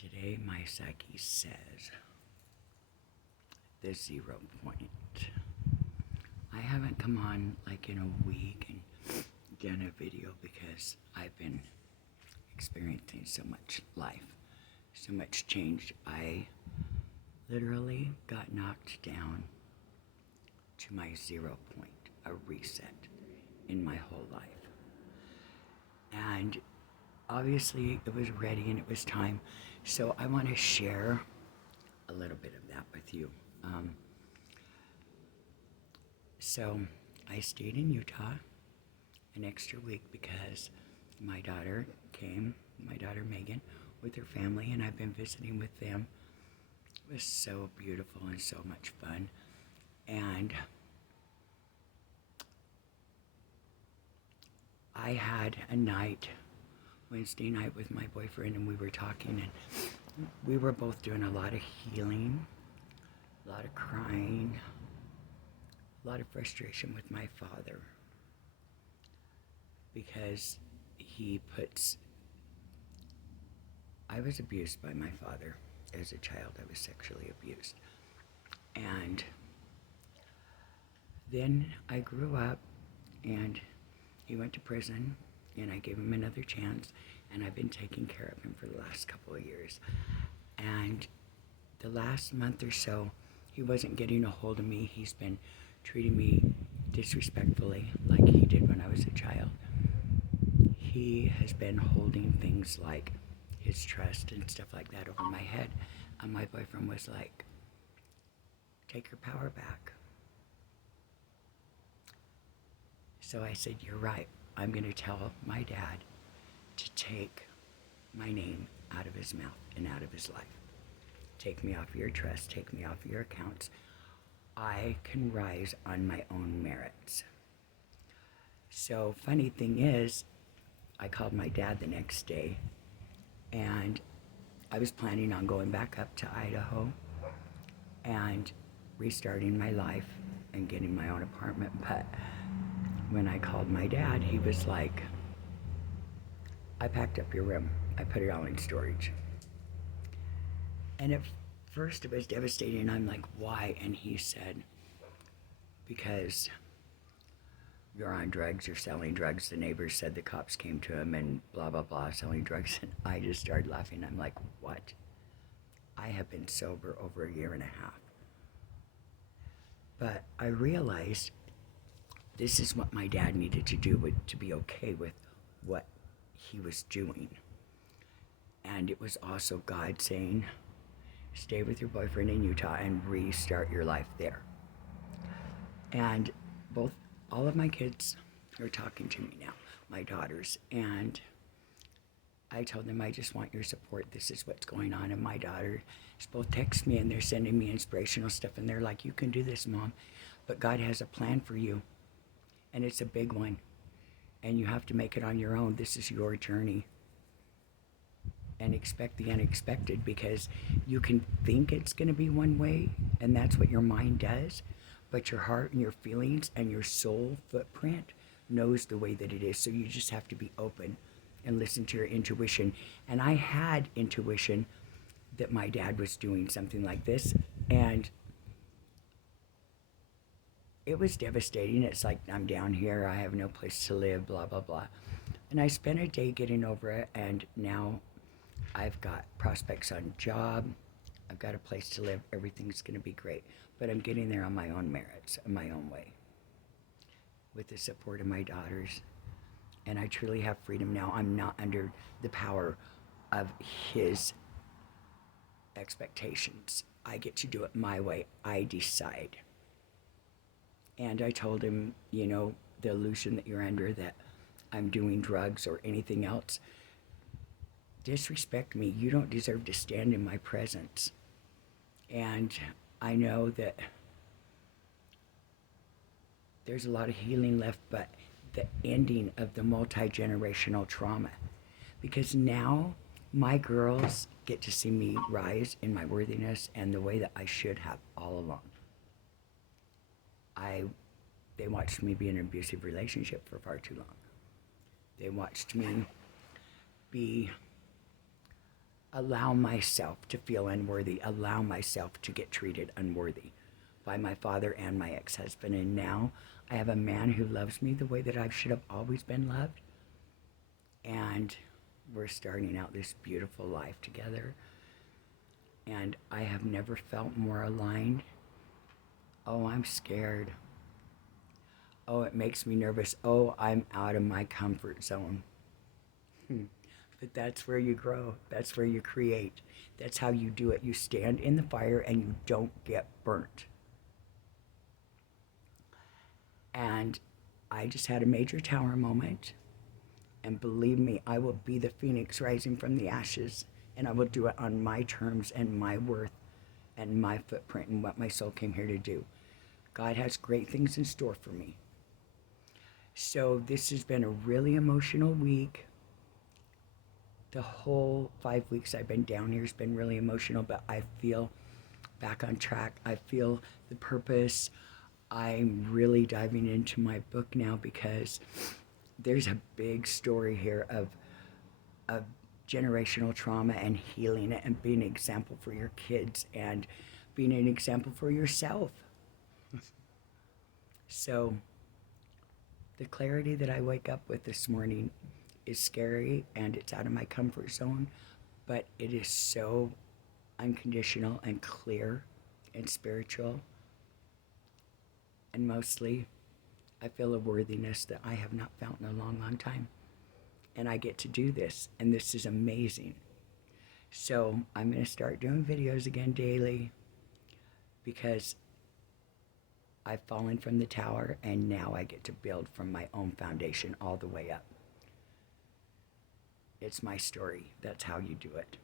Today, my psyche says the 0 point. I haven't come on like in a week and done a video because I've been experiencing so much life, so much change. I literally got knocked down to my 0 point, a reset in my whole life. And obviously, it was ready and it was time. So I want to share a little bit of that with you. So I stayed in Utah an extra week because my daughter came, my daughter Megan, with her family, and I've been visiting with them. It was so beautiful and so much fun. And I had a night, Wednesday night, with my boyfriend, and we were talking, and we were both doing a lot of healing, a lot of crying, a lot of frustration with my father because I was abused by my father as a child. I was sexually abused. And then I grew up and he went to prison and I gave him another chance, and I've been taking care of him for the last couple of years. And the last month or so, he wasn't getting a hold of me. He's been treating me disrespectfully like he did when I was a child. He has been holding things like his trust and stuff like that over my head. And my boyfriend was like, take your power back. So I said, you're right. I'm going to tell my dad to take my name out of his mouth and out of his life. Take me off your trust, take me off your accounts. I can rise on my own merits. So funny thing is, I called my dad the next day, and I was planning on going back up to Idaho and restarting my life and getting my own apartment. But when I called my dad, he was like, I packed up your room. I put it all in storage. And at first it was devastating. I'm like, why? And he said, because you're on drugs, you're selling drugs. The neighbors said the cops came to him and blah, blah, blah, selling drugs. And I just started laughing. I'm like, what? I have been sober over a year and a half. But I realized this is what my dad needed to do to be okay with what he was doing. And it was also God saying, stay with your boyfriend in Utah and restart your life there. And all of my kids are talking to me now, my daughters, and I told them, I just want your support. This is what's going on. And my daughters both text me and they're sending me inspirational stuff, and they're like, you can do this, Mom, but God has a plan for you, and it's a big one, and you have to make it on your own. This is your journey. And expect the unexpected, because you can think it's going to be one way, and that's what your mind does, but your heart and your feelings and your soul footprint knows the way that it is. So you just have to be open and listen to your intuition. And I had intuition that my dad was doing something like this, and it was devastating. It's like, I'm down here, I have no place to live, blah, blah, blah. And I spent a day getting over it, and now I've got prospects on job, I've got a place to live, everything's going to be great. But I'm getting there on my own merits, in my own way, with the support of my daughters. And I truly have freedom now. I'm not under the power of his expectations. I get to do it my way. I decide. And I told him, the illusion that you're under, that I'm doing drugs or anything else, disrespect me. You don't deserve to stand in my presence. And I know that there's a lot of healing left, but the ending of the multi-generational trauma, because now my girls get to see me rise in my worthiness and the way that I should have all along. They watched me be in an abusive relationship for far too long. They watched me be allow myself to feel unworthy, allow myself to get treated unworthy by my father and my ex-husband. And now I have a man who loves me the way that I should have always been loved. And we're starting out this beautiful life together. And I have never felt more aligned. Oh, I'm scared. Oh, it makes me nervous. Oh, I'm out of my comfort zone. But that's where you grow. That's where you create. That's how you do it. You stand in the fire and you don't get burnt. And I just had a major tower moment. And believe me, I will be the phoenix rising from the ashes. And I will do it on my terms and my worth and my footprint and what my soul came here to do. God has great things in store for me. So this has been a really emotional week. The whole 5 weeks I've been down here has been really emotional, but I feel back on track. I feel the purpose. I'm really diving into my book now because there's a big story here of generational trauma and healing it and being an example for your kids and being an example for yourself. So the clarity that I wake up with this morning is scary and it's out of my comfort zone, but it is so unconditional and clear and spiritual. And mostly, I feel a worthiness that I have not felt in a long, long time. And I get to do this, and this is amazing. So I'm going to start doing videos again daily because I've fallen from the tower, and now I get to build from my own foundation all the way up. It's my story. That's how you do it.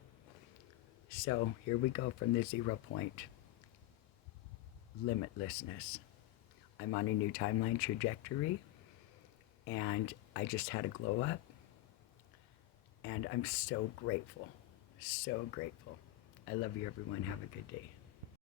So here we go from the 0 point. Limitlessness. I'm on a new timeline trajectory, and I just had a glow up, and I'm so grateful. So grateful. I love you, everyone. Have a good day.